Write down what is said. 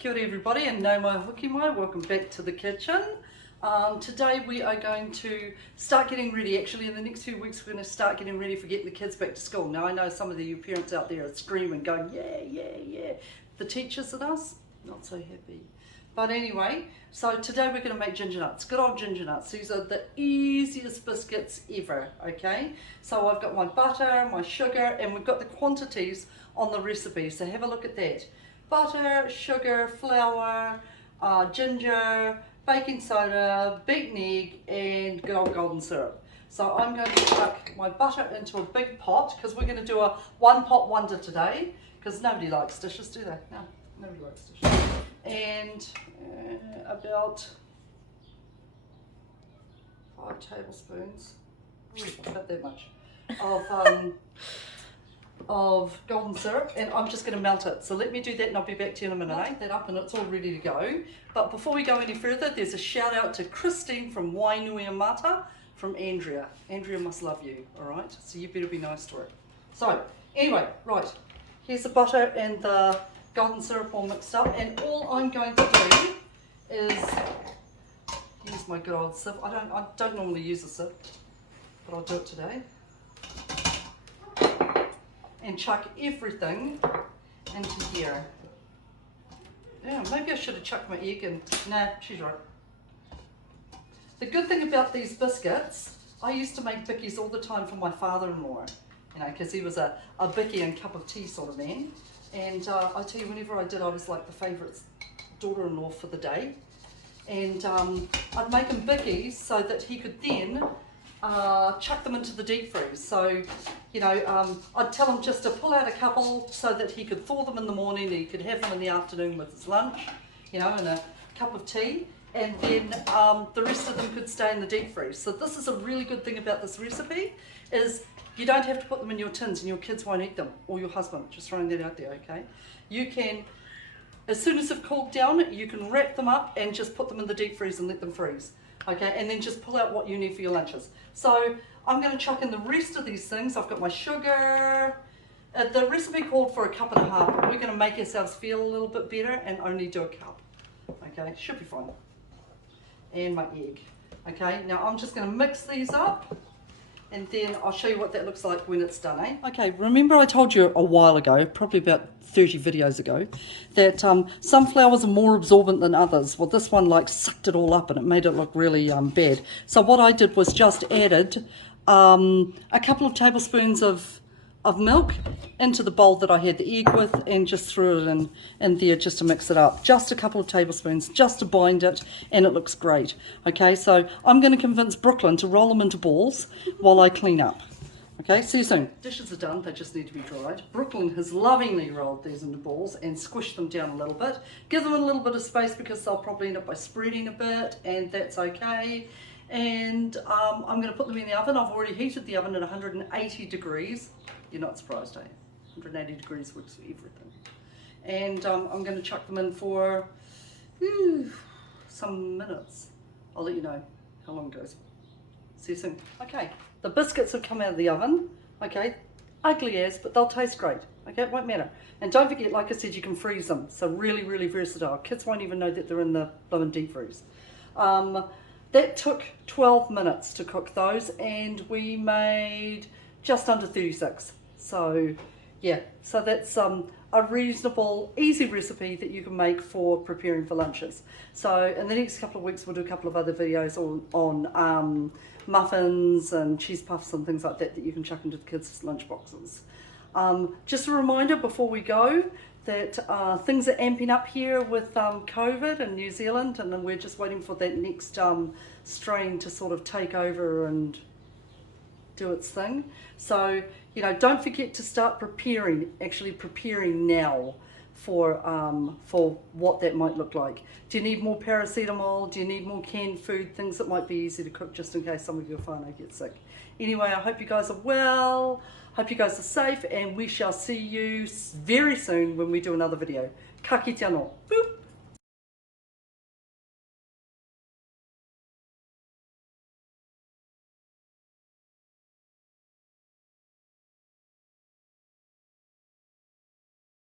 Kia ora everybody and nau mai hoki mai, welcome back to the kitchen. Today we are going to start getting ready. Actually in the next few weeks we're going to start getting ready for getting the kids back to school. Now I know some of you parents out there are screaming going yeah. The teachers and us, not so happy. But anyway, so today we're going to make ginger nuts, good old ginger nuts. These are the easiest biscuits ever, okay? So I've got my butter, my sugar, and we've got the quantities on the recipe, so have a look at that. Butter, sugar, flour, ginger, baking soda, beaten egg, and good old golden syrup. So I'm going to chuck my butter into a big pot, because we're going to do a one pot wonder today, because nobody likes dishes, do they? No, nobody likes dishes. And about 5 tablespoons, not that much, of golden syrup, and I'm just going to melt it. So let me do that and I'll be back to you in a minute. Melt that up and it's all ready to go. But before we go any further, there's a shout out to Christine from Wainuiamata from Andrea. Andrea must love you, alright? So you better be nice to her. So anyway, right, here's the butter and the golden syrup all mixed up, and all I'm going to do is use my good old sieve. I don't normally use a sieve, but I'll do it today. And chuck everything into here. Yeah, maybe I should have chucked my egg in. Nah, she's right. The good thing about these biscuits, I used to make bickies all the time for my father-in-law, you know, because he was a bicky and cup of tea sort of man. And I tell you, whenever I did, I was like the favourite daughter-in-law for the day. And I'd make him bickies so that he could then chuck them into the deep freeze. So, you know, I'd tell him just to pull out a couple so that he could thaw them in the morning, and he could have them in the afternoon with his lunch, you know, and a cup of tea. And then the rest of them could stay in the deep freeze. So this is a really good thing about this recipe, is you don't have to put them in your tins and your kids won't eat them, or your husband, just throwing that out there, okay? You can, as soon as they've cooled down, you can wrap them up and just put them in the deep freeze and let them freeze, okay? And then just pull out what you need for your lunches. So I'm going to chuck in the rest of these things. I've got my sugar. The recipe called for 1.5 cups, but we're going to make ourselves feel a little bit better and only do 1 cup, okay? Should be fine. And my egg, okay? Now I'm just going to mix these up, and then I'll show you what that looks like when it's done, eh? Okay, remember I told you a while ago, probably about 30 videos ago, that some flours are more absorbent than others. Well, this one like sucked it all up and it made it look really bad. So what I did was just added a couple of tablespoons of milk into the bowl that I had the egg with, and just threw it in there just to mix it up. Just a couple of tablespoons just to bind it, and it looks great. Okay, so I'm going to convince Brooklyn to roll them into balls while I clean up. Okay, see you soon. Dishes are done, they just need to be dried. Brooklyn has lovingly rolled these into balls and squished them down a little bit. Give them a little bit of space because they'll probably end up by spreading a bit, and that's okay. And I'm going to put them in the oven. I've already heated the oven at 180 degrees. You're not surprised, eh? 180 degrees works for everything. And I'm going to chuck them in for some minutes. I'll let you know how long it goes. See you soon. Okay, the biscuits have come out of the oven. Okay, ugly as, but they'll taste great. Okay, it won't matter. And don't forget, like I said, you can freeze them. So really, really versatile. Kids won't even know that they're in the blooming deep freeze. That took 12 minutes to cook those, and we made just under 36. So yeah, so that's a reasonable, easy recipe that you can make for preparing for lunches. So in the next couple of weeks we'll do a couple of other videos on muffins and cheese puffs and things like that that you can chuck into the kids' lunch boxes. Just a reminder before we go that things are amping up here with COVID in New Zealand, and then we're just waiting for that next strain to sort of take over and do its thing. So, you know, don't forget to start preparing now for what that might look like. Do you need more paracetamol? Do you need more canned food? Things that might be easy to cook just in case some of your whānau get sick. Anyway, I hope you guys are well. Hope you guys are safe, and we shall see you very soon when we do another video. Ka kite anō. Boop.